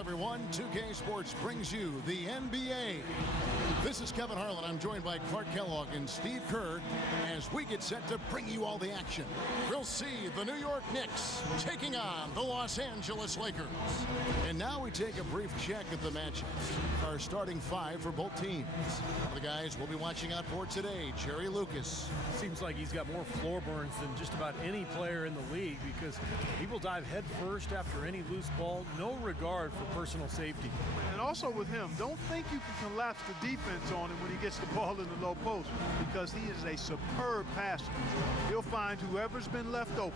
everyone. 2K Sports brings you the NBA. This is Kevin Harlan. I'm joined by Clark Kellogg and Steve Kerr as we get set to bring you all the action. We'll see the New York Knicks taking on the Los Angeles Lakers. And now we take a brief check at the matchups. Our starting five for both teams. One of the guys we'll be watching out for today, Jerry Lucas. Seems like he's got more floor burns than just about any player in the league because he will dive head first after any loose ball, no regard for personal safety. And also with him, don't think you can collapse the defense on him when he gets the ball in the low post because he is a superb passer. He'll find whoever's been left open.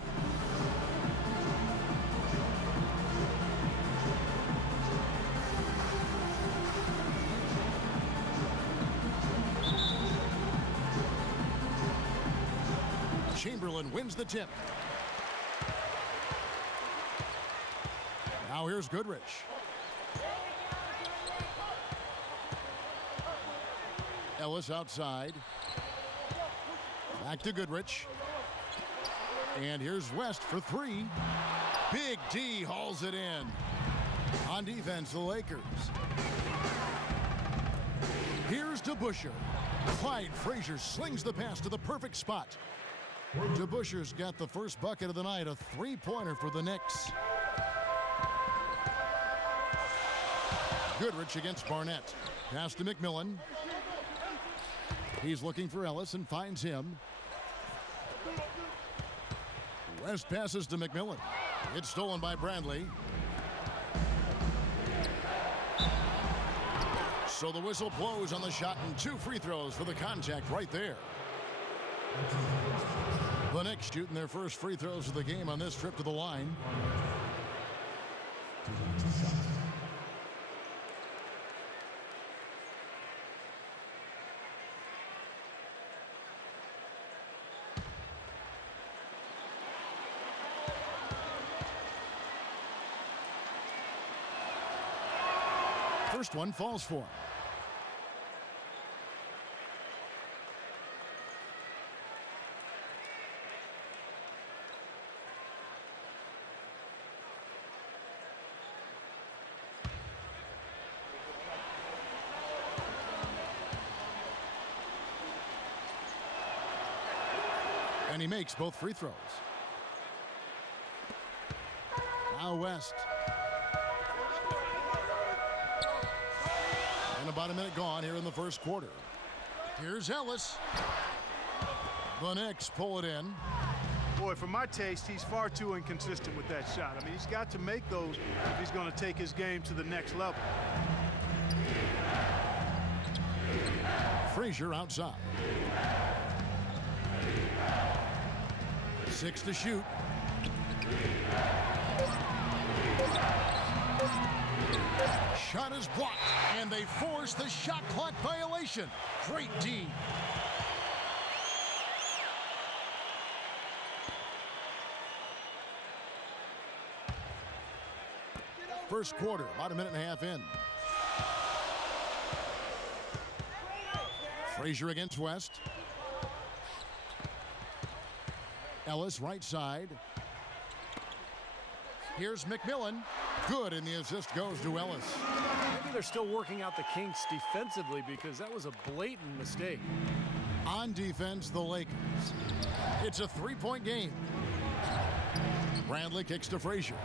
Chamberlain wins the tip. Now here's Goodrich. Ellis outside. Back to Goodrich. And here's West for three. Big D hauls it in. On defense, the Lakers. Here's DeBusschere. Clyde Frazier slings the pass to the perfect spot. DeBusschere's got the first bucket of the night, a three-pointer for the Knicks. Goodrich against Barnett. Pass to McMillan. He's looking for Ellis and finds him. West passes to McMillan. It's stolen by Bradley. So the whistle blows on the shot and two free throws for the contact right there. The Knicks shooting their first free throws of the game on this trip to the line. First one falls for him. And he makes both free throws. Now West. And about a minute gone here in the first quarter. Here's Ellis. The Knicks pull it in. Boy, for my taste, he's far too inconsistent with that shot. I mean, he's got to make those if he's going to take his game to the next level. Frazier outside. 6 to shoot. Shot is blocked, and they force the shot clock violation. Great D. First quarter, about a minute and a half in. Frazier against West. Ellis right side. Here's McMillan. Good, and the assist goes to Ellis. Maybe they're still working out the kinks defensively because that was a blatant mistake. On defense, the Lakers. It's a three-point game. Bradley kicks to Frazier.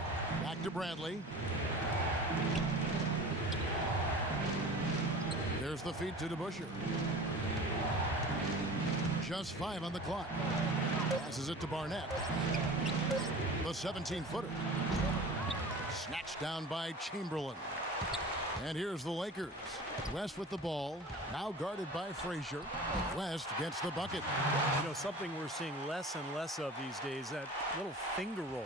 Back to Bradley. There's the feed to DeBusschere. Just 5 on the clock. Passes it to Barnett. The 17-footer. Snatched down by Chamberlain. And here's the Lakers. West with the ball. Now guarded by Frazier. West gets the bucket. You know, something we're seeing less and less of these days, that little finger roll.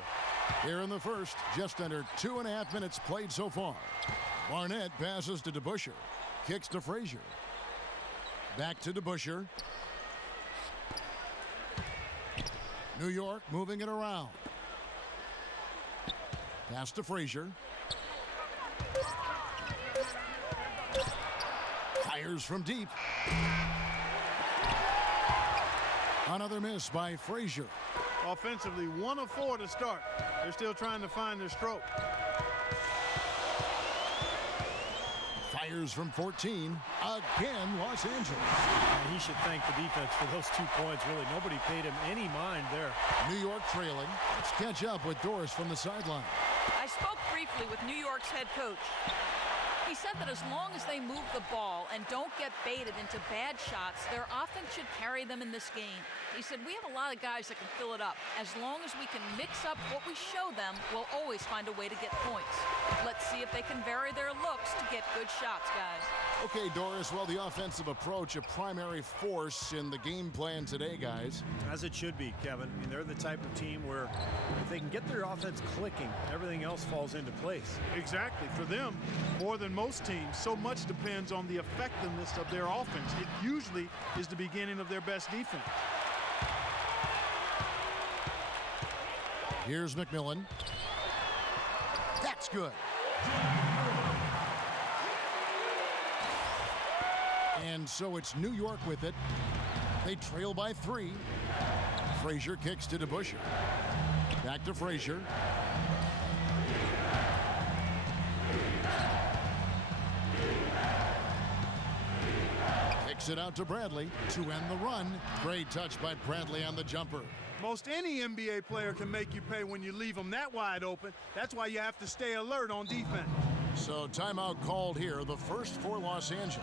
Here in the first, just under 2.5 minutes played so far. Barnett passes to DeBusschere. Kicks to Frazier. Back to DeBusschere. New York moving it around. Pass to Frazier. Fires from deep. Another miss by Frazier. Offensively, 1 of 4 to start. They're still trying to find their stroke. Here's from 14. Again, Los Angeles. And he should thank the defense for those 2 points. Really, nobody paid him any mind there. New York trailing. Let's catch up with Doris from the sideline. I spoke briefly with New York's head coach. He said that as long as they move the ball and don't get baited into bad shots, their offense should carry them in this game. He said, we have a lot of guys that can fill it up. As long as we can mix up what we show them, we'll always find a way to get points. Let's see if they can vary their looks to get good shots, guys. Okay, Doris, well, the offensive approach, a primary force in the game plan today, guys. As it should be, Kevin. I mean, they're the type of team where if they can get their offense clicking, everything else falls into place. Exactly. For them, more than most teams, so much depends on the effectiveness of their offense. It usually is the beginning of their best defense. Here's McMillan. That's good. And so it's New York with it. They trail by 3. Frazier kicks to DeBusschere. Back to Frazier. Kicks it out to Bradley to end the run. Great touch by Bradley on the jumper. Most any NBA player can make you pay when you leave them that wide open. That's why you have to stay alert on defense. So timeout called here, the first for Los Angeles.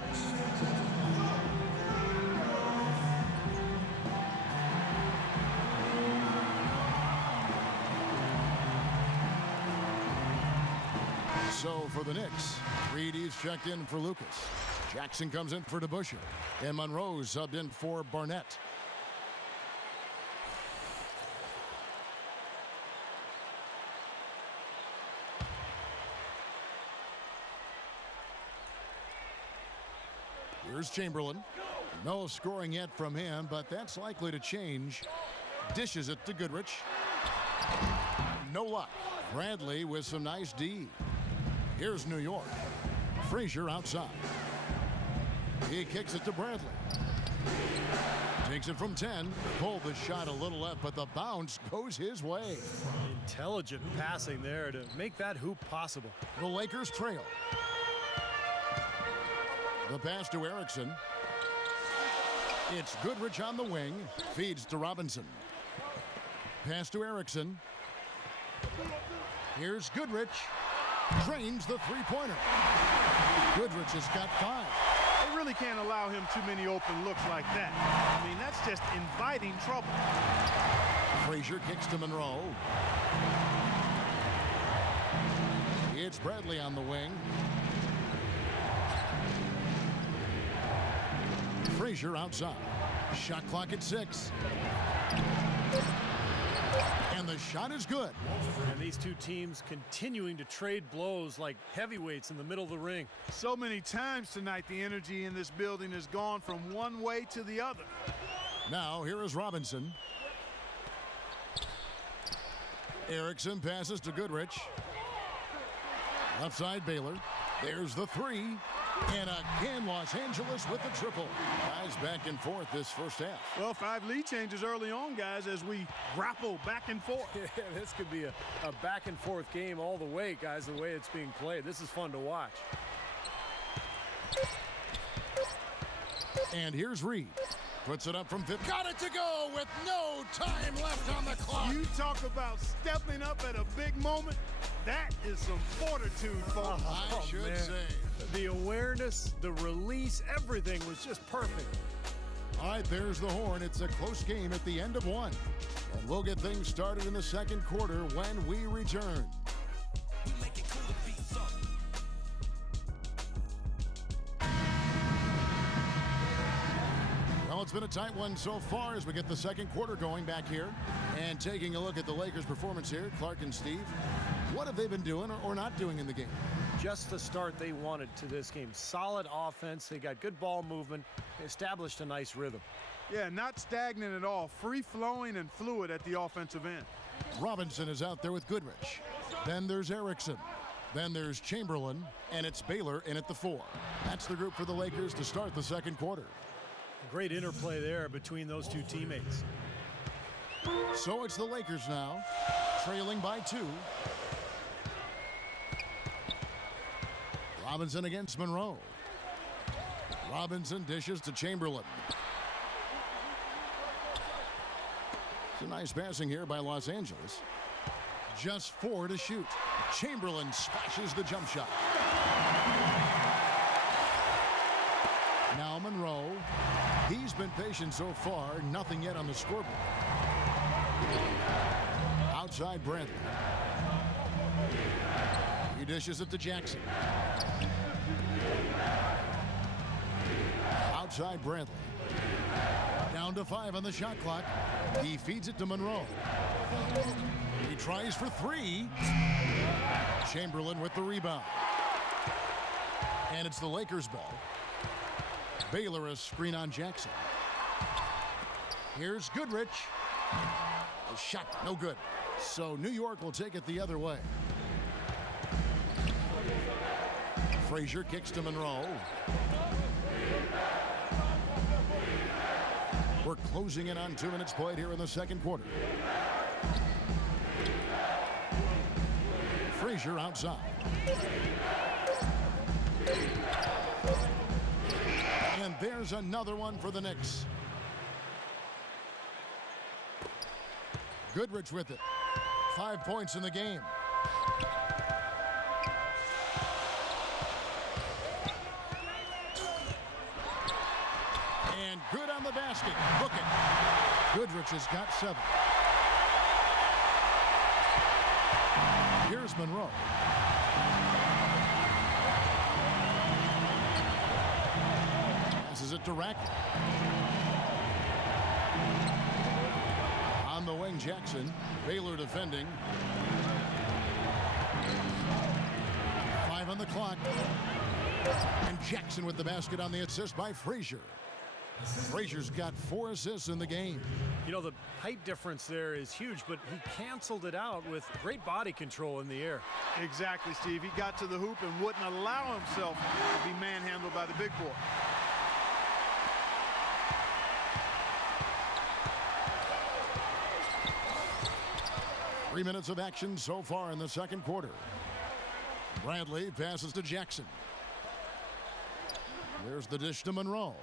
So for the Knicks, Reedy's checked in for Lucas. Jackson comes in for DeBusschere. And Monroe subbed in for Barnett. Here's Chamberlain. No scoring yet from him, but that's likely to change. Dishes it to Goodrich. No luck. Bradley with some nice D. Here's New York. Frazier outside. He kicks it to Bradley. Takes it from 10. Pulled the shot a little left, but the bounce goes his way. Intelligent passing there to make that hoop possible. The Lakers trail. The pass to Erickson. It's Goodrich on the wing. Feeds to Robinson. Pass to Erickson. Here's Goodrich. Drains the three-pointer. Goodrich has got 5. They really can't allow him too many open looks like that. I mean, that's just inviting trouble. Frazier kicks to Monroe. It's Bradley on the wing. Frazier outside. Shot clock at 6. And the shot is good. And these two teams continuing to trade blows like heavyweights in the middle of the ring. So many times tonight, the energy in this building has gone from one way to the other. Now, here is Robinson. Erickson passes to Goodrich. Left side, Baylor. There's the 3. And again, Los Angeles with the triple. Guys back and forth this first half. Well, 5 lead changes early on, guys, as we grapple back and forth. Yeah, this could be a back and forth game all the way, guys, the way it's being played. This is fun to watch. And here's Reed. Puts it up from 50. Got it to go with no time left on the clock. You talk about stepping up at a big moment. That is some fortitude, folks. I should say. The awareness, the release, everything was just perfect. All right, there's the horn. It's a close game at the end of 1. And we'll get things started in the second quarter when we return. Well, it's been a tight one so far as we get the second quarter going back here. And taking a look at the Lakers' performance here, Clark and Steve, what have they been doing or not doing in the game? Just the start they wanted to this game. Solid offense. They got good ball movement. They established a nice rhythm. Yeah, not stagnant at all. Free-flowing and fluid at the offensive end. Robinson is out there with Goodrich. Then there's Erickson. Then there's Chamberlain. And it's Baylor in at the 4. That's the group for the Lakers to start the second quarter. Great interplay there between those two teammates. So it's the Lakers now, trailing by 2. Robinson against Monroe. Robinson dishes to Chamberlain. It's a nice passing here by Los Angeles. Just 4 to shoot. Chamberlain splashes the jump shot. Now Monroe. He's been patient so far. Nothing yet on the scoreboard. Outside Bradley. He dishes it to Jackson. Outside Bradley. Down to 5 on the shot clock. He feeds it to Monroe. He tries for 3. Chamberlain with the rebound. And it's the Lakers' ball. Baylor a screen on Jackson. Here's Goodrich. A shot, no good. So New York will take it the other way. Frazier kicks to Monroe. We're closing in on 2 minutes played here in the second quarter. Frazier outside. And there's another one for the Knicks. Goodrich with it. 5 points in the game. And good on the basket. Book it. Goodrich has got 7. Here's Monroe. Passes it to Rackett. On the wing, Jackson. Baylor defending. 5 on the clock. And Jackson with the basket on the assist by Frazier. Frazier's got 4 assists in the game. You know, the height difference there is huge, but he canceled it out with great body control in the air. Exactly, Steve. He got to the hoop and wouldn't allow himself to be manhandled by the big boy. Three minutes of action so far in the second quarter. Bradley passes to Jackson. There's the dish to Monroe.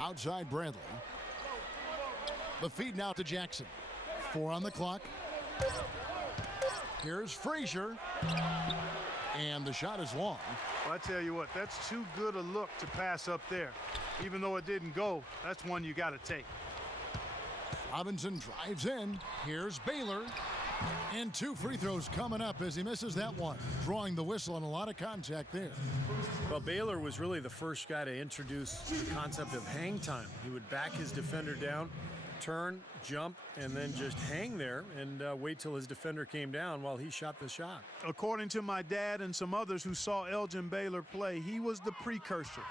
Outside Bradley. The feed now to Jackson. 4 on the clock. Here's Frazier. And the shot is long. Well, I tell you what, that's too good a look to pass up there. Even though it didn't go, that's one you got to take. Robinson drives in. Here's Baylor. And 2 free throws coming up as he misses that one. Drawing the whistle and a lot of contact there. Well, Baylor was really the first guy to introduce the concept of hang time. He would back his defender down, turn, jump, and then just hang there and wait till his defender came down while he shot the shot. According to my dad and some others who saw Elgin Baylor play, he was the precursor,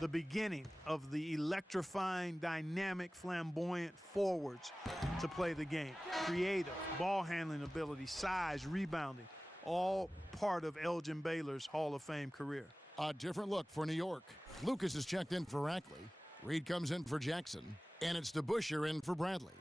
the beginning of the electrifying, dynamic, flamboyant forwards to play the game. Creative, ball handling ability, size, rebounding, all part of Elgin Baylor's Hall of Fame career. A different look for New York. Lucas is checked in for Rackley. Reed comes in for Jackson. And it's DeBusschere in for Bradley.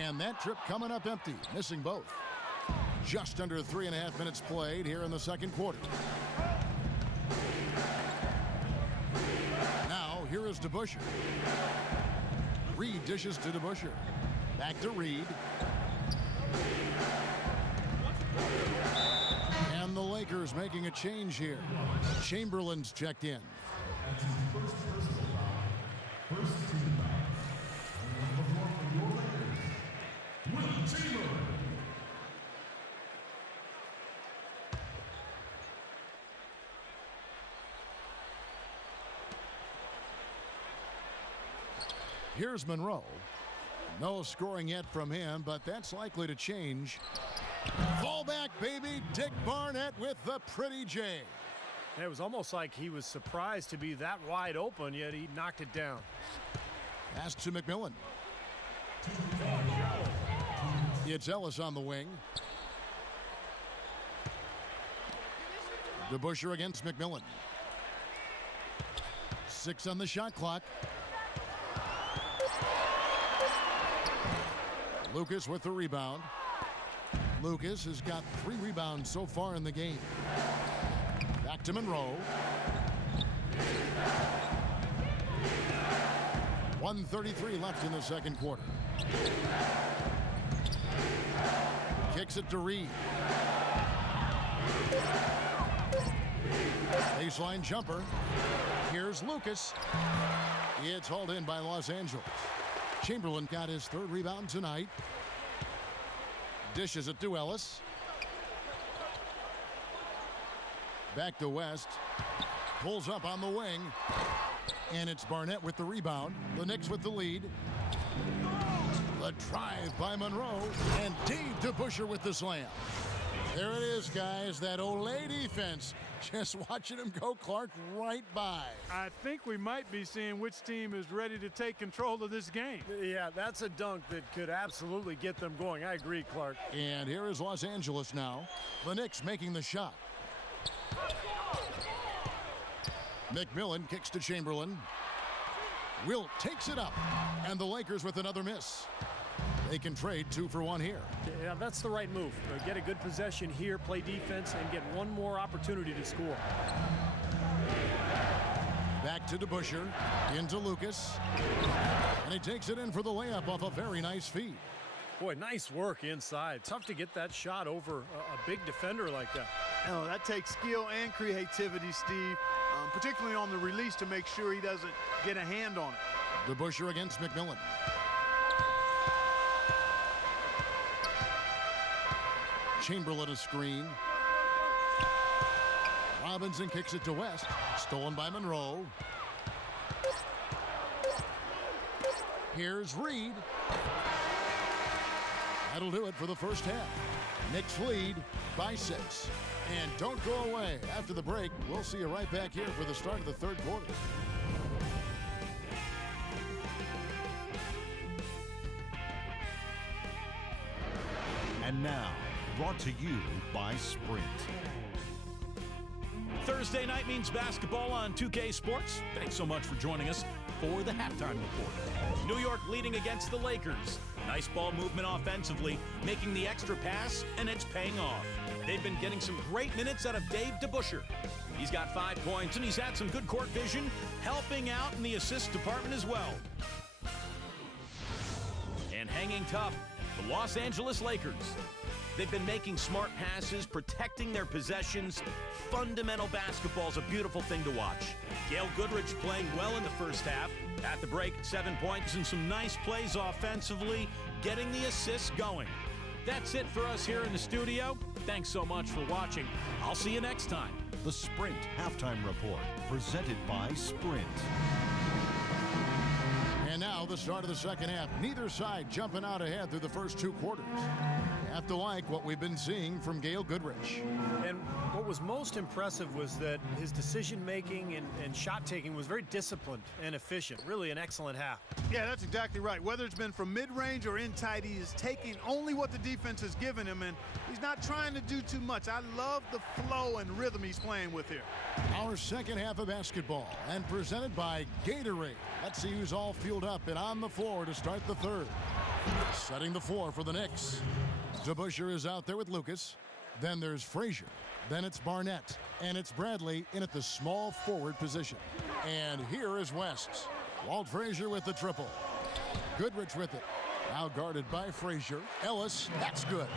And that trip coming up empty, missing both. Just under 3.5 minutes played here in the second quarter. Now, here is DeBusschere. Reed dishes to DeBusschere. Back to Reed. And the Lakers making a change here. Chamberlain's checked in. Here's Monroe. No scoring yet from him, but that's likely to change. Fall back, baby. Dick Barnett with the pretty J. It was almost like he was surprised to be that wide open, yet he knocked it down. Pass to McMillan. It's Ellis on the wing. DeBusschere against McMillan. 6 on the shot clock. Lucas with the rebound. Lucas has got 3 rebounds so far in the game. Back to Monroe. 1:33 left in the second quarter. Kicks it to Reed. Baseline jumper. Here's Lucas. It's hauled in by Los Angeles. Chamberlain got his 3rd rebound tonight. Dishes it to Ellis. Back to West. Pulls up on the wing. And it's Barnett with the rebound. The Knicks with the lead. The drive by Monroe. And Dave DeBusschere with the slam. There it is, guys. That Olay defense. Just watching him go, Clark, right by. I think we might be seeing which team is ready to take control of this game. Yeah, that's a dunk that could absolutely get them going. I agree, Clark. And here is Los Angeles now. The Knicks making the shot. McMillan kicks to Chamberlain. Wilt takes it up. And the Lakers with another miss. They can trade 2 for 1 here. Yeah, that's the right move. Get a good possession here, play defense, and get one more opportunity to score. Back to DeBusschere. Into Lucas. And he takes it in for the layup off a very nice feed. Boy, nice work inside. Tough to get that shot over a big defender like that. Oh, that takes skill and creativity, Steve, particularly on the release to make sure he doesn't get a hand on it. DeBusschere against McMillan. Chamberlain a screen. Robinson kicks it to West. Stolen by Monroe. Here's Reed. That'll do it for the first half. Knicks lead by 6. And don't go away. After the break, we'll see you right back here for the start of the 3rd quarter. And now, brought to you by Sprint. Thursday night means basketball on 2K Sports. Thanks so much for joining us for the halftime report. New York leading against the Lakers. Nice ball movement offensively, making the extra pass, and it's paying off. They've been getting some great minutes out of Dave DeBusschere. He's got 5 points, and he's had some good court vision, helping out in the assist department as well. And hanging tough, the Los Angeles Lakers. They've been making smart passes, protecting their possessions. Fundamental basketball is a beautiful thing to watch. Gail Goodrich playing well in the first half. At the break, 7 points and some nice plays offensively, getting the assists going. That's it for us here in the studio. Thanks so much for watching. I'll see you next time. The Sprint Halftime Report, presented by Sprint. And now the start of the second half. Neither side jumping out ahead through the first 2 quarters. You have to like what we've been seeing from Gail Goodrich. And what was most impressive was that his decision-making and shot-taking was very disciplined and efficient. Really an excellent half. Yeah, that's exactly right. Whether it's been from mid-range or in tight, he is taking only what the defense has given him, and he's not trying to do too much. I love the flow and rhythm he's playing with here. Our second half of basketball, and presented by Gatorade. Let's see who's all fueled up and on the floor to start the 3rd. Setting the floor for the Knicks. DeBusschere is out there with Lucas. Then there's Frazier. Then it's Barnett. And it's Bradley in at the small forward position. And here is West. Walt Frazier with the triple. Goodrich with it. Now guarded by Frazier. Ellis, that's good.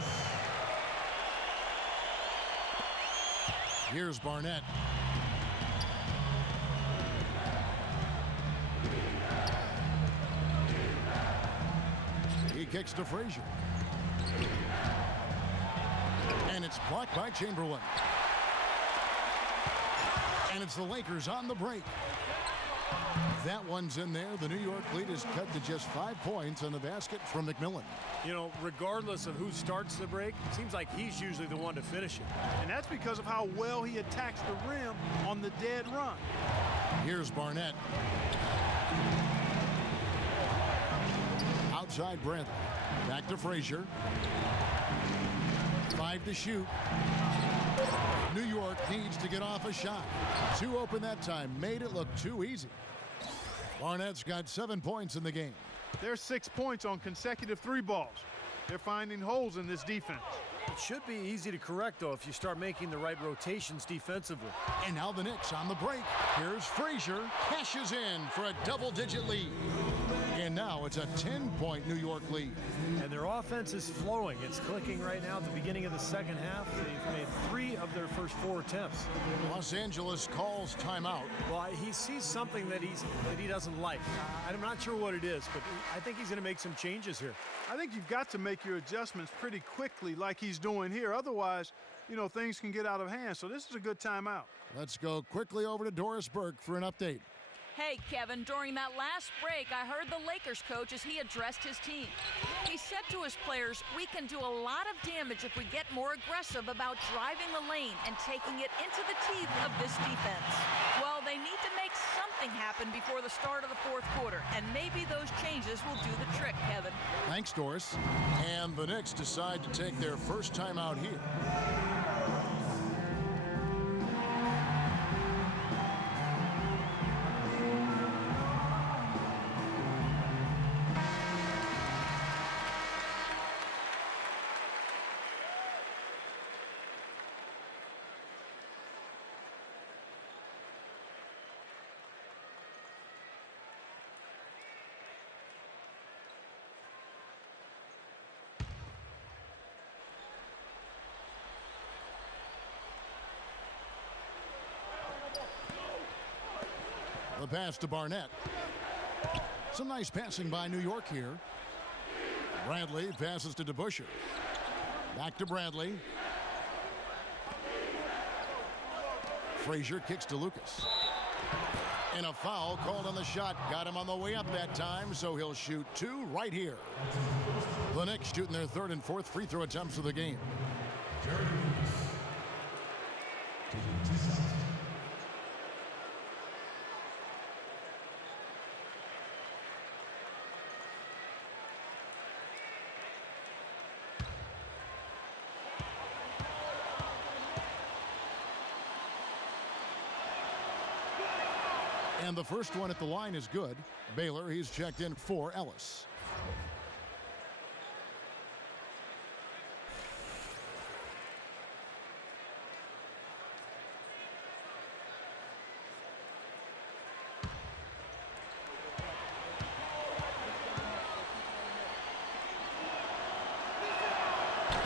Here's Barnett. He kicks to Frazier. And it's blocked by Chamberlain. And it's the Lakers on the break. That one's in there. The New York lead is cut to just 5 points on the basket from McMillan. You know, regardless of who starts the break, it seems like he's usually the one to finish it. And that's because of how well he attacks the rim on the dead run. Here's Barnett. Outside Bradley. Back to Frazier. 5 to shoot. New York needs to get off a shot. Too open that time, made it look too easy. Barnett's got 7 points in the game. There's 6 points on consecutive 3 balls. They're finding holes in this defense. It should be easy to correct, though, if you start making the right rotations defensively. And now the Knicks on the break. Here's Frazier, cashes in for a double-digit lead. And now it's a 10-point New York lead. And their offense is flowing. It's clicking right now at the beginning of the second half. They've made 3 of their first 4 attempts. Los Angeles calls timeout. Well, he sees something that he doesn't like. I'm not sure what it is, but I think he's going to make some changes here. I think you've got to make your adjustments pretty quickly like he's doing here. Otherwise, you know, things can get out of hand. So this is a good timeout. Let's go quickly over to Doris Burke for an update. Hey, Kevin, during that last break, I heard the Lakers coach as he addressed his team. He said to his players, we can do a lot of damage if we get more aggressive about driving the lane and taking it into the teeth of this defense. Well, they need to make something happen before the start of the fourth quarter, and maybe those changes will do the trick, Kevin. Thanks, Doris. And the Knicks decide to take their first time out here. The pass to Barnett. Some nice passing by New York here. Bradley passes to DeBusschere. Back to Bradley. Frazier kicks to Lucas. And a foul called on the shot. Got him on the way up that time, so he'll shoot 2 right here. The Knicks shooting their 3rd and 4th free throw attempts of the game. And the first one at the line is good. Baylor, he's checked in for Ellis.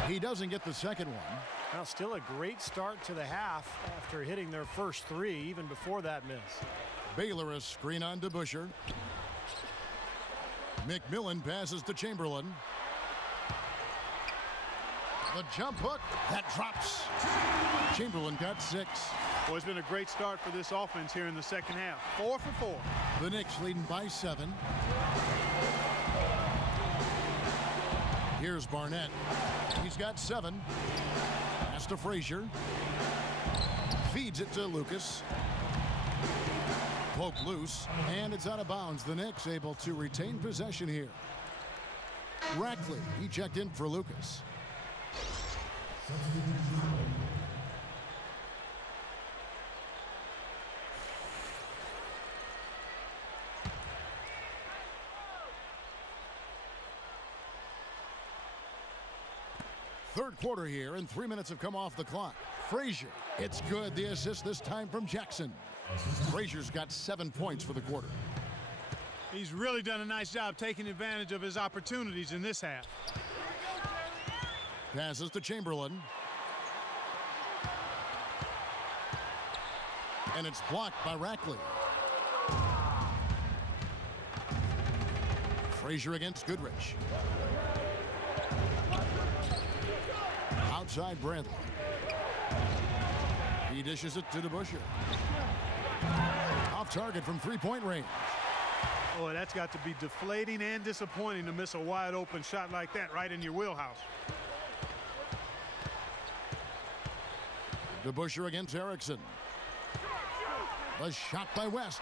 He doesn't get the second one. Now, still a great start to the half after hitting their first 3, even before that miss. Baylor a screen on DeBusschere. McMillan passes to Chamberlain. The jump hook, that drops. Chamberlain got 6. Well, it's been a great start for this offense here in the second half. 4 for 4. The Knicks leading by 7. Here's Barnett. He's got 7. Pass to Frazier. Feeds it to Lucas. Poke loose, and it's out of bounds. The Knicks able to retain possession here. Rackley, he checked in for Lucas. Third quarter here, and 3 minutes have come off the clock. Frazier, it's good. The assist this time from Jackson. Frazier's got 7 points for the quarter. He's really done a nice job taking advantage of his opportunities in this half. Passes to Chamberlain. And it's blocked by Rackley. Frazier against Goodrich. Outside Bradley. He dishes it to DeBusschere. Off target from 3-point range. Oh, that's got to be deflating and disappointing to miss a wide open shot like that right in your wheelhouse. DeBusschere against Erickson. The shot by West.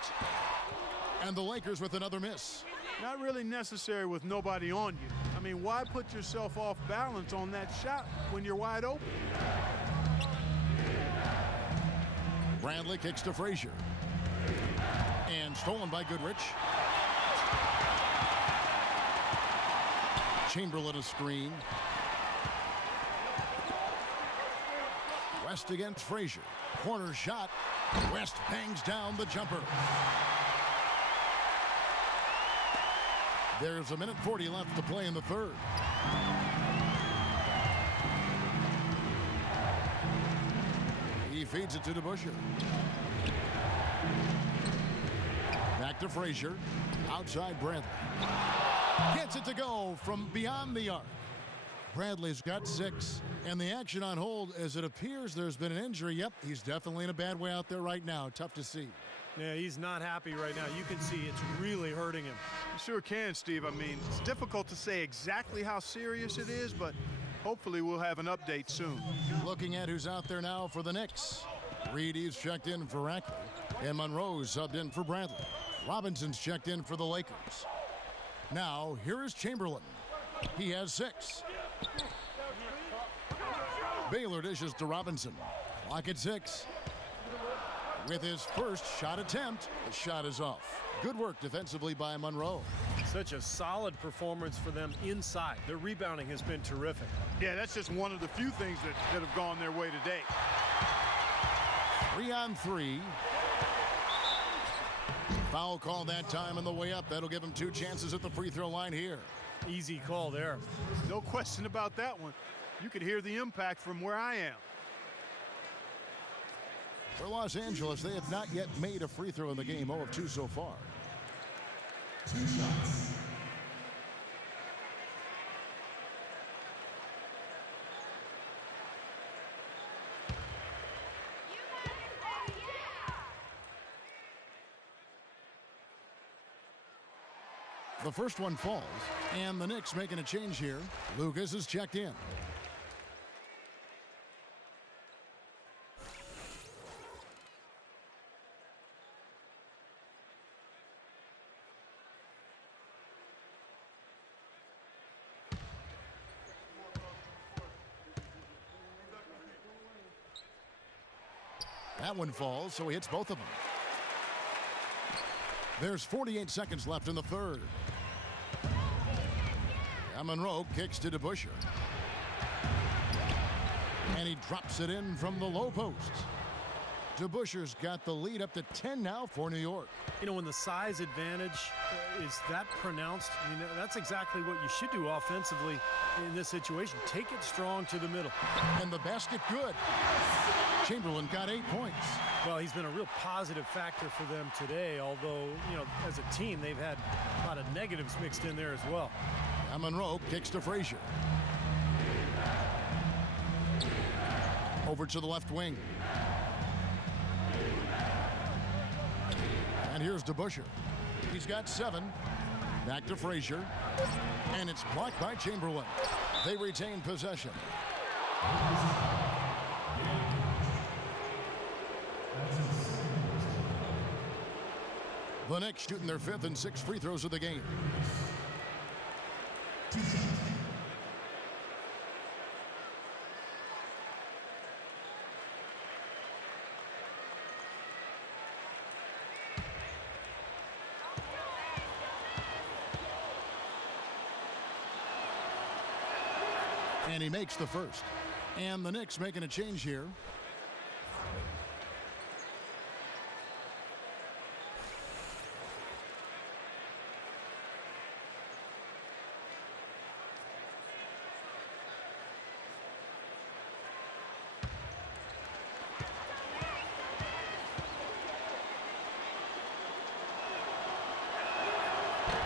And the Lakers with another miss. Not really necessary with nobody on you. I mean, why put yourself off balance on that shot when you're wide open? Bradley kicks to Frazier. And stolen by Goodrich. Chamberlain a screen. West against Frazier. Corner shot. West bangs down the jumper. There's a minute 40 left to play in the third. He feeds it to DeBusschere. Back to Frazier. Outside Bradley. Gets it to go from beyond the arc. Bradley's got 6. And the action on hold as it appears there's been an injury. Yep, he's definitely in a bad way out there right now. Tough to see. Yeah, he's not happy right now. You can see it's really hurting him. You sure can, Steve. I mean, it's difficult to say exactly how serious it is, but hopefully we'll have an update soon. Looking at who's out there now for the Knicks. Reedy's checked in for Rackley. And Monroe's subbed in for Bradley. Robinson's checked in for the Lakers. Now, here is Chamberlain. He has 6. Baylor dishes to Robinson. Clock at 6. With his first shot attempt, the shot is off. Good work defensively by Monroe. Such a solid performance for them inside. Their rebounding has been terrific. Yeah, that's just one of the few things that have gone their way today. 3 on 3. Foul call that time on the way up. That'll give him 2 chances at the free throw line here. Easy call there. No question about that one. You could hear the impact from where I am. For Los Angeles, they have not yet made a free throw in the game. 0 of 2 so far. 2 shots. The first one falls, and the Knicks making a change here. Lucas is checked in. That one falls, so he hits both of them. There's 48 seconds left in the third. Monroe kicks to DeBusschere. And he drops it in from the low post. DeBusschere's got the lead up to 10 now for New York. You know, when the size advantage is that pronounced, I mean, that's exactly what you should do offensively in this situation. Take it strong to the middle. And the basket good. Chamberlain got 8 points. Well, he's been a real positive factor for them today, although, you know, as a team, they've had a lot of negatives mixed in there as well. Monroe kicks to Frazier. Over to the left wing. And here's DeBusschere. He's got 7. Back to Frazier. And it's blocked by Chamberlain. They retain possession. The Knicks shooting their 5th and 6th free throws of the game. 2 shots. And he makes the first. And the Knicks making a change here.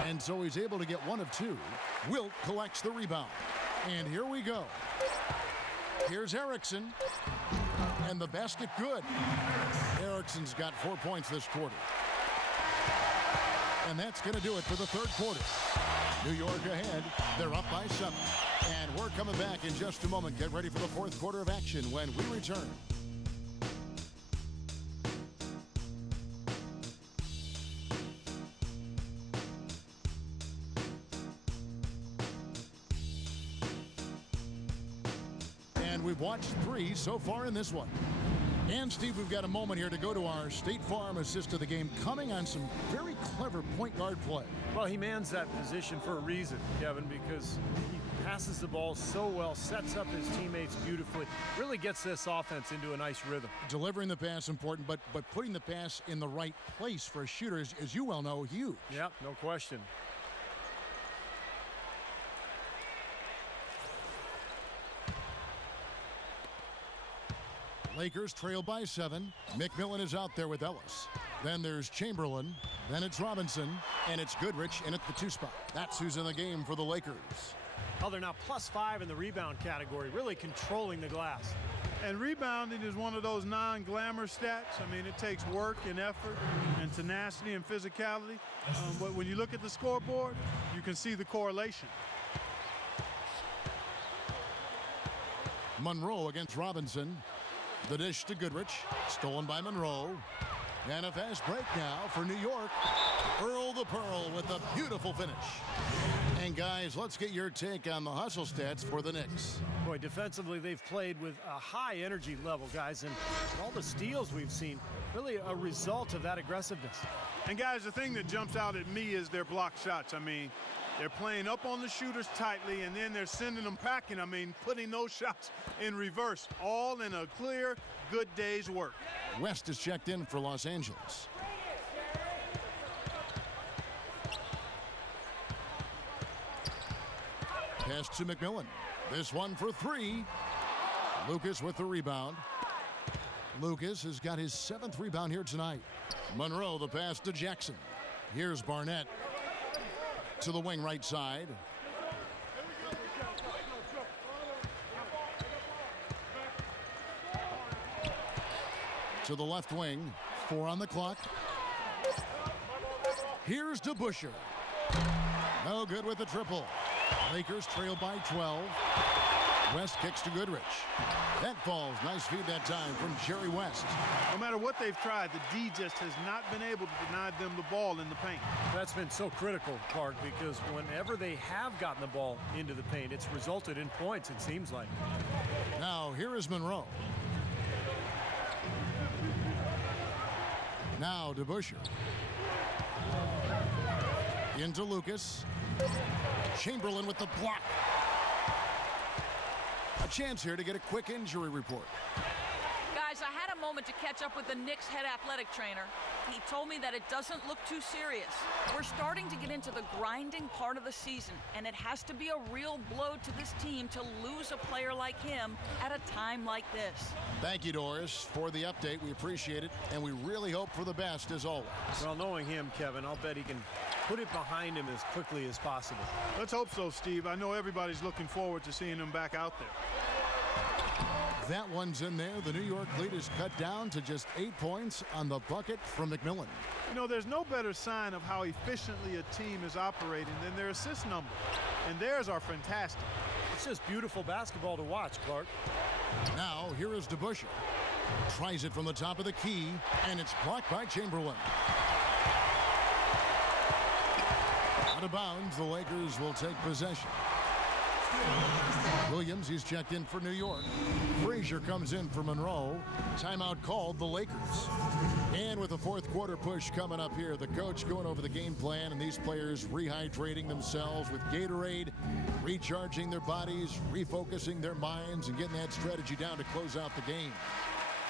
And so he's able to get 1 of 2. Wilt collects the rebound. And here we go. Here's Erickson. And the basket good. Erickson's got 4 points this quarter. And that's going to do it for the third quarter. New York ahead. They're up by 7. And we're coming back in just a moment. Get ready for the fourth quarter of action when we return. We've watched 3 so far in this one. And Steve, we've got a moment here to go to our State Farm assist of the game, coming on some very clever point guard play. Well, he mans that position for a reason, Kevin, because he passes the ball so well, sets up his teammates beautifully, really gets this offense into a nice rhythm. Delivering the pass important, but putting the pass in the right place for a shooter is, as you well know, huge. Yep, no question. Lakers trail by 7. McMillan is out there with Ellis. Then there's Chamberlain. Then it's Robinson. And it's Goodrich in at the 2 spot. That's who's in the game for the Lakers. Oh, they're now +5 in the rebound category, really controlling the glass. And rebounding is one of those non-glamour stats. I mean, it takes work and effort and tenacity and physicality. But when you look at the scoreboard, you can see the correlation. Monroe against Robinson. The dish to Goodrich. Stolen by Monroe. And a fast break now for New York. Earl the Pearl with a beautiful finish. And guys, let's get your take on the hustle stats for the Knicks. Boy, defensively, they've played with a high energy level, guys, and all the steals we've seen, really a result of that aggressiveness. And guys, the thing that jumps out at me is their block shots. I mean, they're playing up on the shooters tightly, and then they're sending them packing. I mean, putting those shots in reverse, all in a clear, good day's work. West is checked in for Los Angeles. Pass to McMillan. This one for 3. Lucas with the rebound. Lucas has got his 7th rebound here tonight. Monroe the pass to Jackson. Here's Barnett to the wing right side. To the left wing. 4 on the clock. Here's DeBusschere. No good with the triple. Lakers trail by 12. West kicks to Goodrich. That falls. Nice feed that time from Jerry West. No matter what they've tried, the D just has not been able to deny them the ball in the paint. That's been so critical, Clark, because whenever they have gotten the ball into the paint, it's resulted in points, it seems like. Now, here is Monroe. Now, DeBusschere. Into Lucas. Chamberlain with the block. A chance here to get a quick injury report. Guys, I had a moment to catch up with the Knicks head athletic trainer. He told me that it doesn't look too serious. We're starting to get into the grinding part of the season, and it has to be a real blow to this team to lose a player like him at a time like this. Thank you, Doris, for the update. We appreciate it, and we really hope for the best as always. Well, knowing him, Kevin, I'll bet he can put it behind him as quickly as possible. Let's hope so, Steve. I know everybody's looking forward to seeing him back out there. That one's in there. The New York lead is cut down to just 8 points on the bucket from McMillan. You know, there's no better sign of how efficiently a team is operating than their assist number. And theirs are fantastic. It's just beautiful basketball to watch, Clark. Now, here is DeBusschere. Tries it from the top of the key, and it's blocked by Chamberlain. Out of bounds, the Lakers will take possession. Williams, he's checked in for New York. Frazier comes in for Monroe. Timeout called, the Lakers. And with the fourth quarter push coming up here, the coach going over the game plan and these players rehydrating themselves with Gatorade, recharging their bodies, refocusing their minds, and getting that strategy down to close out the game.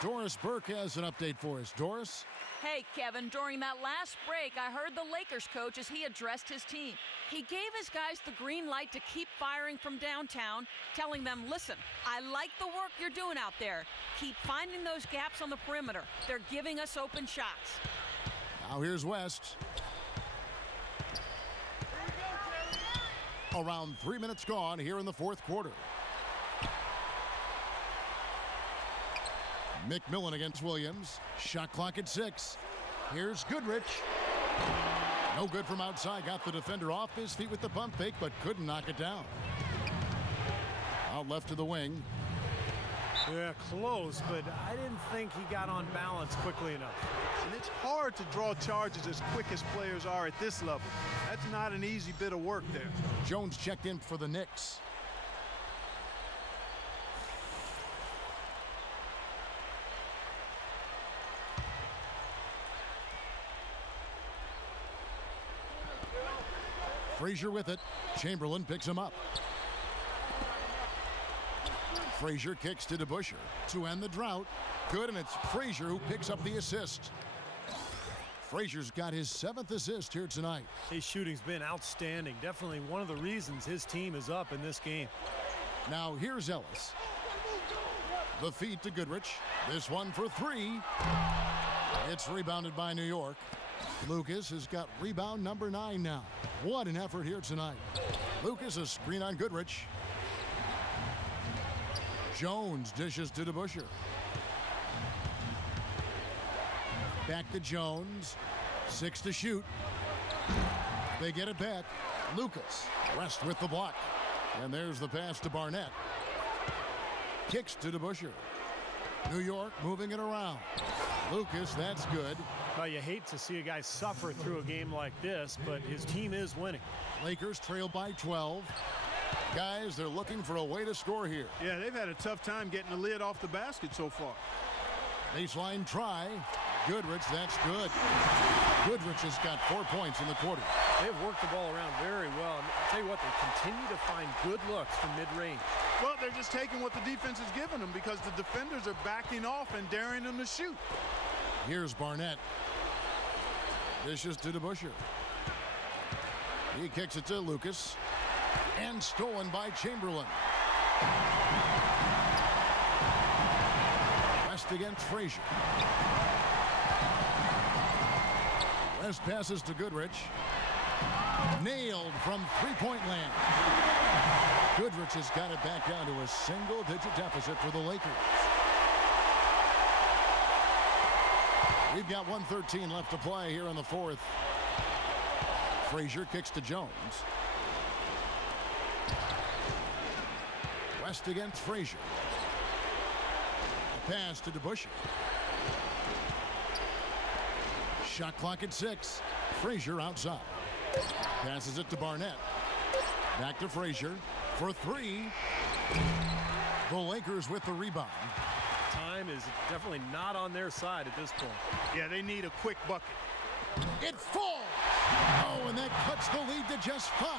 Doris Burke has an update for us. Doris? Hey, Kevin, during that last break, I heard the Lakers coach as he addressed his team. He gave his guys the green light to keep firing from downtown, telling them, listen, I like the work you're doing out there. Keep finding those gaps on the perimeter. They're giving us open shots. Now here's West. Around 3 minutes gone here in the fourth quarter. McMillan against Williams. Shot clock at 6. Here's Goodrich. No good from outside. Got the defender off his feet with the pump fake, but couldn't knock it down. Out left to the wing. Yeah, close, but I didn't think he got on balance quickly enough. And it's hard to draw charges as quick as players are at this level. That's not an easy bit of work there. Jones checked in for the Knicks. Frazier with it. Chamberlain picks him up. Frazier kicks to DeBusschere to end the drought. Good, and it's Frazier who picks up the assist. Frazier's got his 7th assist here tonight. His shooting's been outstanding. Definitely one of the reasons his team is up in this game. Now here's Ellis. The feed to Goodrich. This one for 3. It's rebounded by New York. Lucas has got rebound number 9 now. What an effort here tonight. Lucas, a screen on Goodrich. Jones dishes to DeBusschere. Back to Jones. 6 to shoot. They get it back. Lucas, West with the block. And there's the pass to Barnett. Kicks to DeBusschere. New York moving it around. Lucas, that's good. Well, you hate to see a guy suffer through a game like this, but his team is winning. Lakers trail by 12. Guys, they're looking for a way to score here. Yeah, they've had a tough time getting the lid off the basket so far. Baseline try. Goodrich, that's good. Goodrich has got 4 points in the quarter. They've worked the ball around very well. And I'll tell you what, they continue to find good looks from mid-range. Well, they're just taking what the defense is giving them because the defenders are backing off and daring them to shoot. Here's Barnett. Dishes to DeBusschere. He kicks it to Lucas. And stolen by Chamberlain. West against Frazier. West passes to Goodrich. Nailed from three-point land. Goodrich has got it back down to a single-digit deficit for the Lakers. We've got 1:13 left to play here in the 4th. Frazier kicks to Jones. West against Frazier. A pass to DeBusschere. Shot clock at 6. Frazier outside. Passes it to Barnett. Back to Frazier for 3. The Lakers with the rebound. Time is definitely not on their side at this point. Yeah, they need a quick bucket. It falls! Oh, and that cuts the lead to just 5.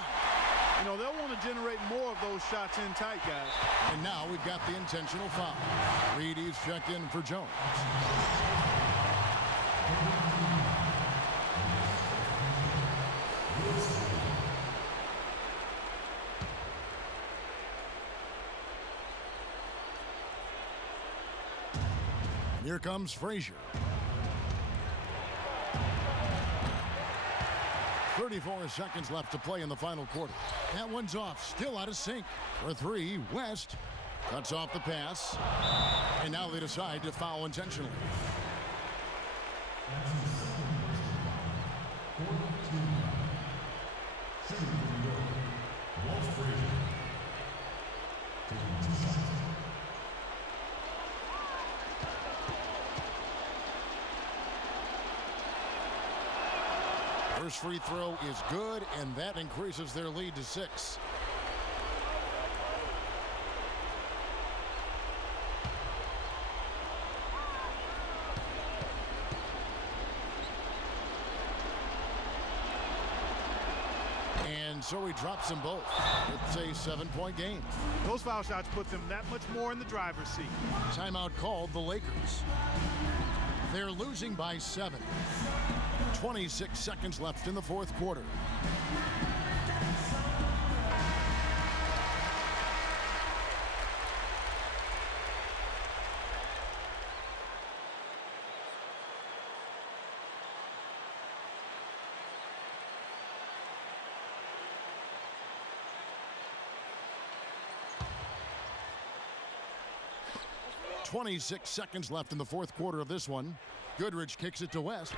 You know, they'll want to generate more of those shots in tight, guys. And now we've got the intentional foul. Reedy's checked in for Jones. Here comes Frazier. 34 seconds left to play in the final quarter. That one's off, still out of sync. For 3, West cuts off the pass. And now they decide to foul intentionally. First free throw is good, and that increases their lead to 6. And so he drops them both. It's a 7-point game. Those foul shots put them that much more in the driver's seat. Timeout called the Lakers. They're losing by 7. 26 seconds left in the 4th quarter. .26 seconds left in the 4th quarter of this one. Goodrich kicks it to West.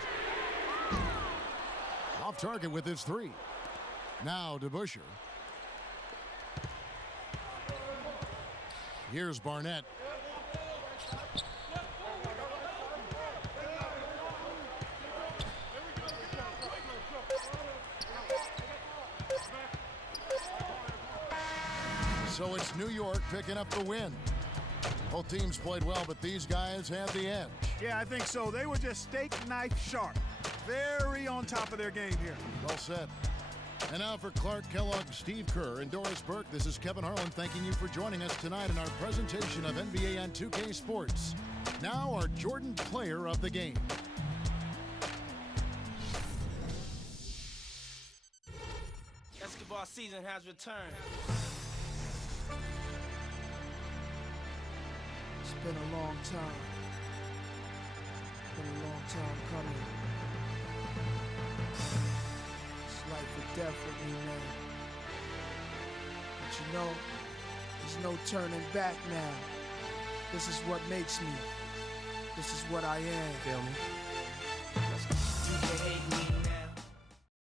Off target with his 3. Now DeBusschere. Here's Barnett. So it's New York picking up the win. Both teams played well, but these guys had the edge. Yeah, I think so. They were just steak knife sharp. Very on top of their game here. Well said. And now for Clark Kellogg, Steve Kerr, and Doris Burke, this is Kevin Harlan thanking you for joining us tonight in our presentation of NBA on 2K Sports. Now our Jordan Player of the Game. Basketball season has returned. It's been a long time. Been a long time coming. It's life or death with me now. But you know, there's no turning back now. This is what makes me. This is what I am. Feel me?